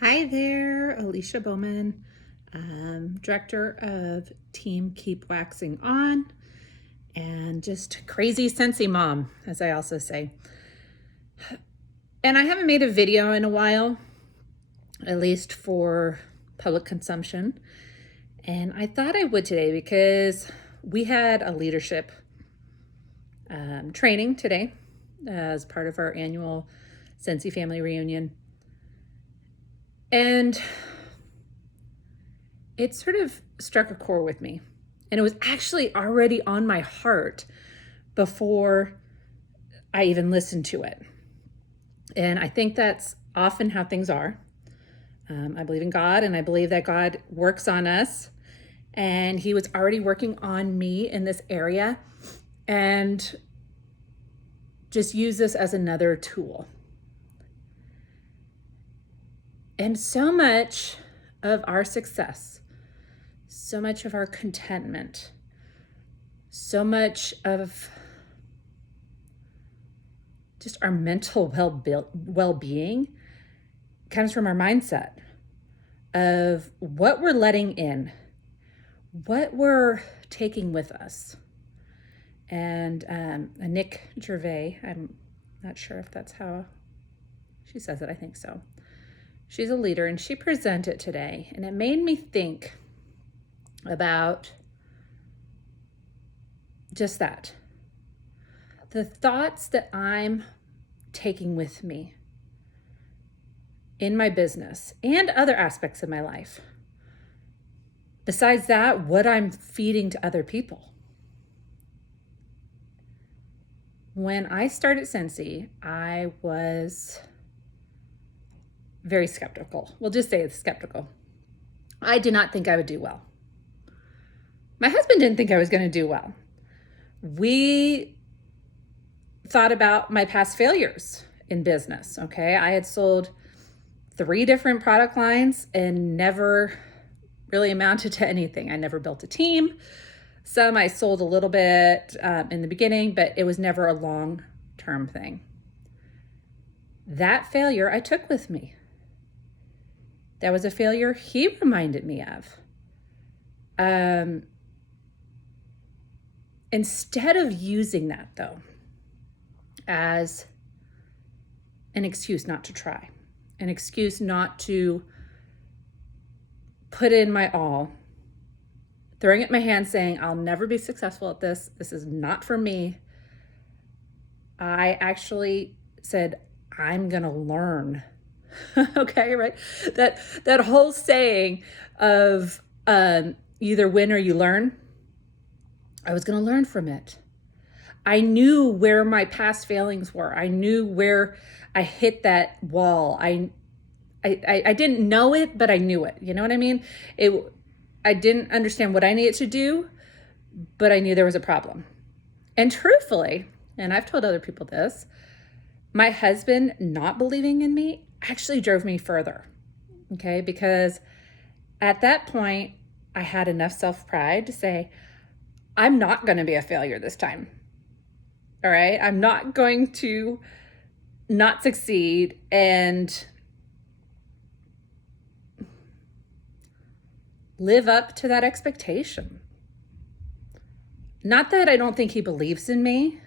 Hi there, Alicia Bowman, director of Team Keep Waxing On, and just crazy Scentsy mom, as I also say. And I haven't made a video in a while, at least for public consumption. And I thought I would today because we had a leadership training today as part of our annual Scentsy family reunion. And it sort of struck a chord with me. And it was actually already on my heart before I even listened to it. And I think that's often how things are. I believe in God, and I believe that God works on us. And He was already working on me in this area, and just use this as another tool. And so much of our success, so much of our contentment, so much of just our mental well-being comes from our mindset of what we're letting in, what we're taking with us. And Nick Gervais, I'm not sure if that's how she says it, I think so. She's a leader, and she presented today, and it made me think about just that. The thoughts that I'm taking with me in my business and other aspects of my life. Besides that, what I'm feeding to other people. When I started Scentsy, I was very skeptical. We'll just say it's skeptical. I did not think I would do well. My husband didn't think I was going to do well. We thought about my past failures in business, okay? I had sold 3 different product lines and never really amounted to anything. I never built a team. Some I sold a little bit in the beginning, but it was never a long-term thing. That failure I took with me. That was a failure he reminded me of. Instead of using that, though, as an excuse not to try, an excuse not to put in my all, throwing up my hand saying, I'll never be successful at this. This is not for me. I actually said, I'm going to learn. Okay, right? That whole saying of either win or you learn, I was going to learn from it. I knew where my past failings were. I knew where I hit that wall. I didn't know it, but I knew it. You know what I mean? I didn't understand what I needed to do, but I knew there was a problem. And truthfully, and I've told other people this, my husband not believing in me actually drove me further, okay? Because at that point, I had enough self-pride to say, I'm not going to be a failure this time, all right? I'm not going to not succeed and live up to that expectation. Not that I don't think he believes in me,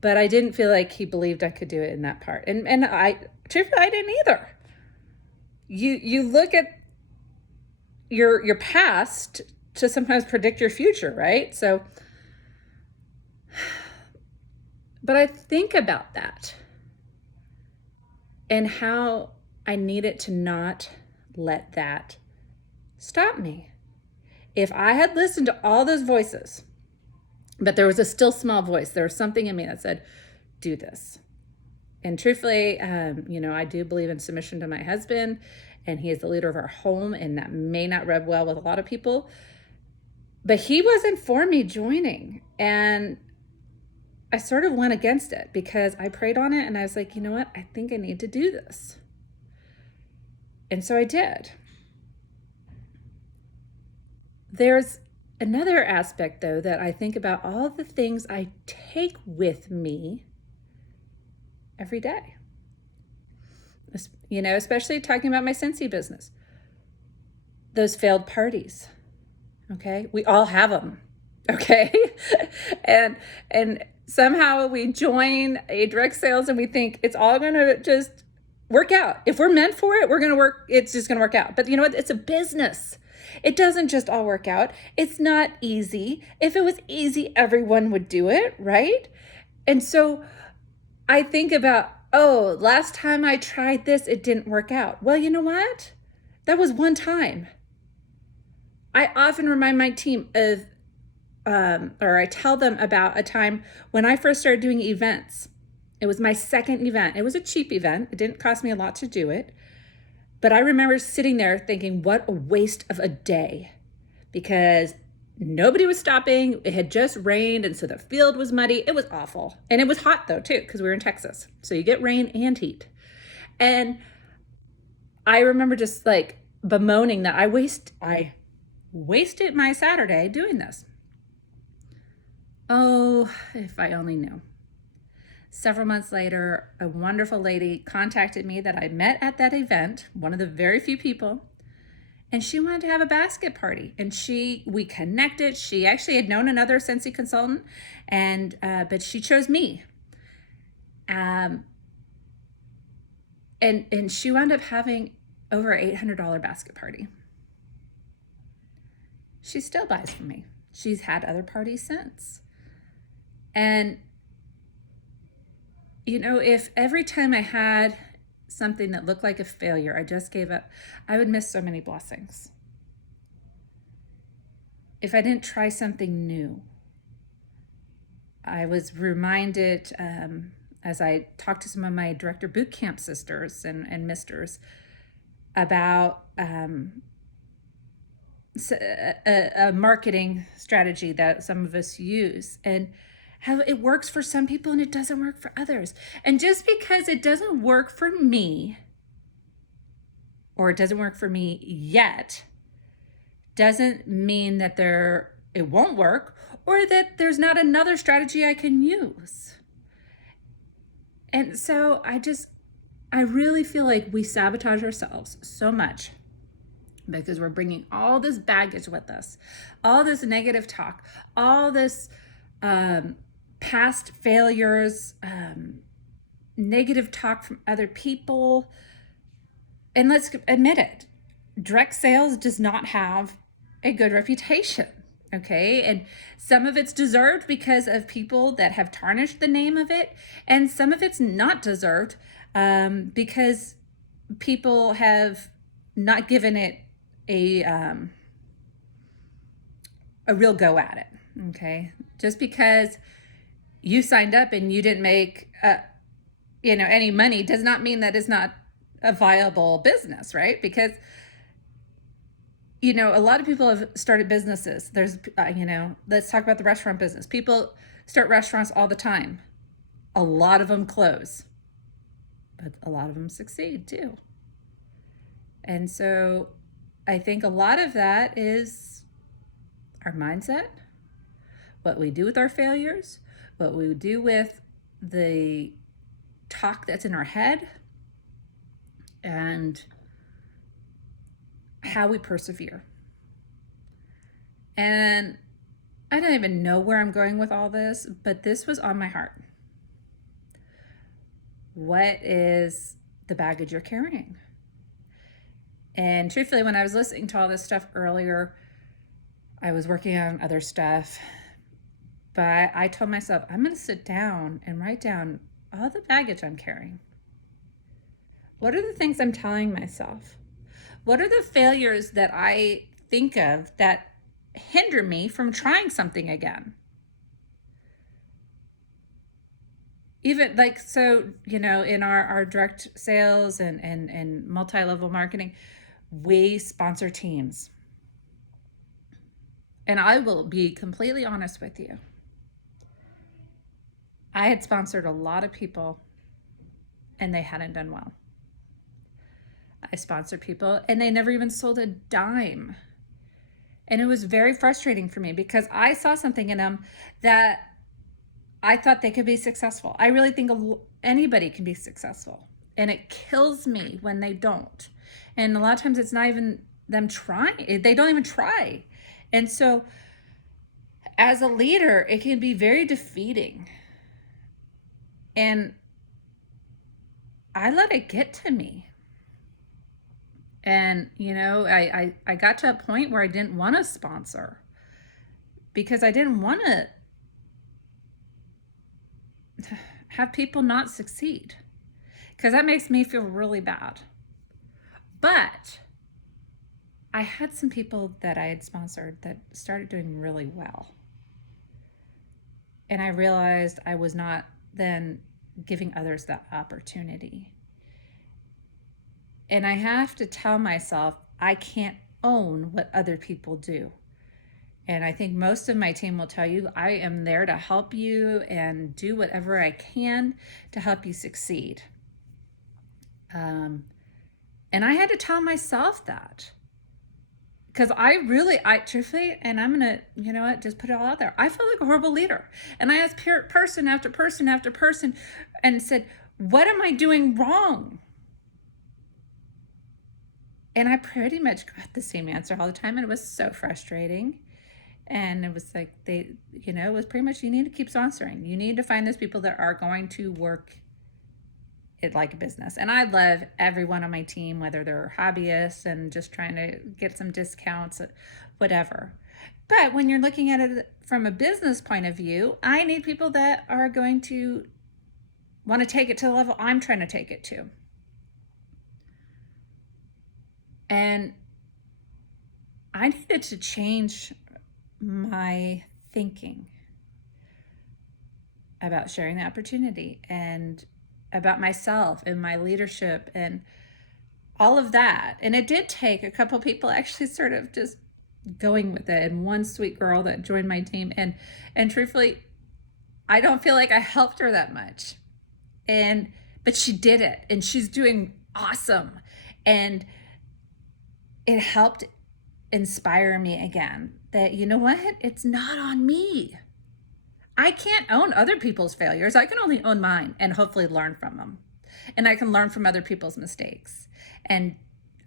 but I didn't feel like he believed I could do it in that part. And truthfully, I didn't either. You look at your past to sometimes predict your future, right? So, but I think about that and how I needed to not let that stop me. If I had listened to all those voices, but there was a still small voice, there was something in me that said, do this. And truthfully, I do believe in submission to my husband, and he is the leader of our home, and that may not rub well with a lot of people. But he wasn't for me joining, and I sort of went against it because I prayed on it, and I was like, you know what? I think I need to do this. And so I did. There's another aspect, though, that I think about all the things I take with me every day. especially talking about my Scentsy business. Those failed parties, okay? We all have them, okay? and somehow we join a direct sales and we think it's all going to just work out. If we're meant for it, it's just going to work out. But you know what? It's a business. It doesn't just all work out. It's not easy. If it was easy, everyone would do it, right? And so I think about, oh, last time I tried this, it didn't work out. Well, you know what? That was one time. I often remind my team of, or I tell them about a time when I first started doing events. It was my second event. It was a cheap event. It didn't cost me a lot to do it. But I remember sitting there thinking, what a waste of a day, because nobody was stopping. It had just rained, and so the field was muddy. It was awful. And it was hot, though, too, because we were in Texas. So you get rain and heat. And I remember just like bemoaning that I wasted my Saturday doing this. Oh, if I only knew. Several months later, a wonderful lady contacted me that I met at that event, one of the very few people, and she wanted to have a basket party. And we connected. She actually had known another Scentsy consultant, but she chose me. And she wound up having over $800 basket party. She still buys from me. She's had other parties since. And if every time I had something that looked like a failure, I just gave up, I would miss so many blessings. If I didn't try something new, I was reminded as I talked to some of my director boot camp sisters and misters about a marketing strategy that some of us use, and how it works for some people and it doesn't work for others. And just because it doesn't work for me, or it doesn't work for me yet, doesn't mean that it won't work, or that there's not another strategy I can use. And so I really feel like we sabotage ourselves so much because we're bringing all this baggage with us, all this negative talk, all this past failures, negative talk from other people. And let's admit it, direct sales does not have a good reputation, okay? And some of it's deserved because of people that have tarnished the name of it, and some of it's not deserved because people have not given it a real go at it, okay? Just because you signed up and you didn't make any money does not mean that it's not a viable business, right? Because a lot of people have started businesses. There's let's talk about the restaurant business. People start restaurants all the time. A lot of them close, but a lot of them succeed too. And so I think a lot of that is our mindset, what we do with our failures, what we do with the talk that's in our head, and how we persevere. And I don't even know where I'm going with all this, but this was on my heart. What is the baggage you're carrying? And truthfully, when I was listening to all this stuff earlier, I was working on other stuff, but I told myself, I'm going to sit down and write down all the baggage I'm carrying. What are the things I'm telling myself? What are the failures that I think of that hinder me from trying something again? Even like, so, in our direct sales and multi-level marketing, we sponsor teams. And I will be completely honest with you. I had sponsored a lot of people and they hadn't done well. I sponsored people and they never even sold a dime. And it was very frustrating for me because I saw something in them that I thought they could be successful. I really think anybody can be successful. And it kills me when they don't. And a lot of times it's not even them trying, they don't even try. And so, as a leader, it can be very defeating. And I let it get to me. And, I got to a point where I didn't want to sponsor because I didn't want to have people not succeed, because that makes me feel really bad. But I had some people that I had sponsored that started doing really well. And I realized I was not then giving others that opportunity. And I have to tell myself I can't own what other people do. And I think most of my team will tell you I am there to help you and do whatever I can to help you succeed. And I had to tell myself that. Because I truthfully, and I'm going to, just put it all out there. I felt like a horrible leader. And I asked person after person after person and said, what am I doing wrong? And I pretty much got the same answer all the time. And it was so frustrating. And it was like, it was pretty much, you need to keep sponsoring. You need to find those people that are going to work it like a business. And I love everyone on my team, whether they're hobbyists and just trying to get some discounts, whatever. But when you're looking at it from a business point of view, I need people that are going to want to take it to the level I'm trying to take it to. And I needed to change my thinking about sharing the opportunity and about myself and my leadership and all of that. And it did take a couple people actually sort of just going with it, and one sweet girl that joined my team, and truthfully, I don't feel like I helped her that much, but she did it, and she's doing awesome, and it helped inspire me again that, you know what, it's not on me. I can't own other people's failures. I can only own mine and hopefully learn from them. And I can learn from other people's mistakes. And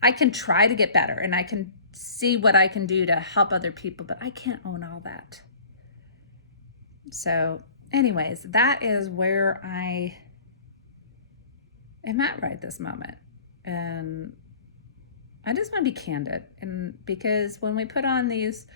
I can try to get better, and I can see what I can do to help other people, but I can't own all that. So anyways, that is where I am at right this moment. And I just want to be candid. And because when we put on these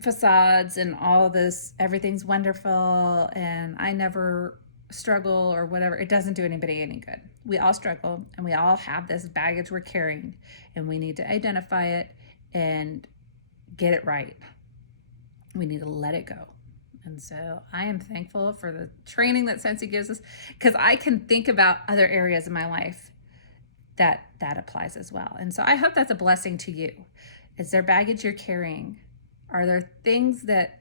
facades and all this, everything's wonderful and I never struggle or whatever, it doesn't do anybody any good. We all struggle, and we all have this baggage we're carrying, and we need to identify it and get it right. We need to let it go. And so I am thankful for the training that Sensi gives us, because I can think about other areas in my life that applies as well. And so I hope that's a blessing to you. Is there baggage you're carrying? Are there things that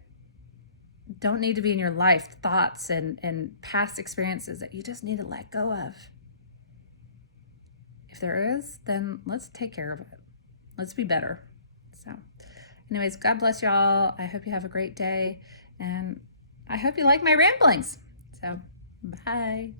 don't need to be in your life, thoughts and past experiences that you just need to let go of? If there is, then let's take care of it. Let's be better. So anyways, God bless y'all. I hope you have a great day, and I hope you like my ramblings. So bye.